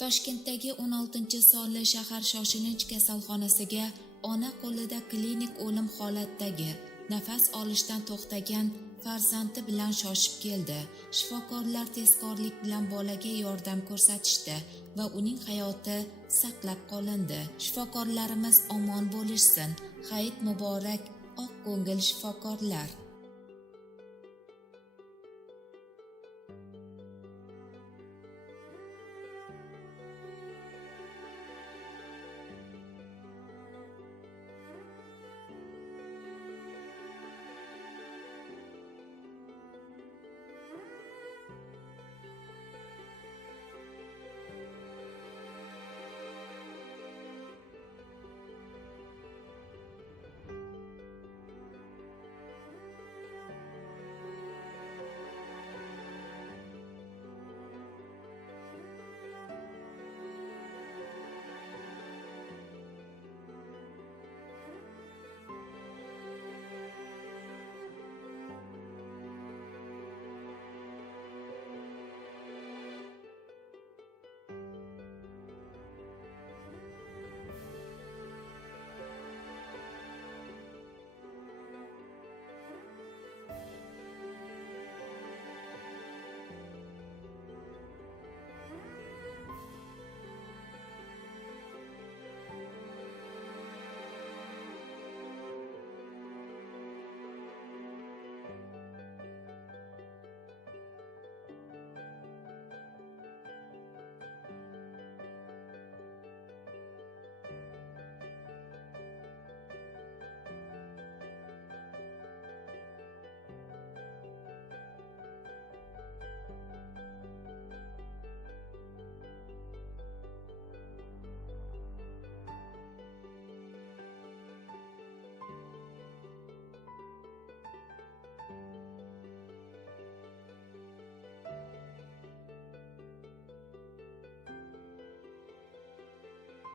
Toshkentdagi 16-sonli shahar shoshilinch kasalxonasiga ona qo'lida klinik o'lim holatdagi, nafas olishdan to'xtagan farzandi bilan shoshib keldi. Shifokorlar tezkorlik bilan bolaga yordam ko'rsatishdi va uning hayoti saqlab qolindi. Shifokorlarimiz omon bo'lishsin. Hayit muborak, oq ko'ngil shifokorlar.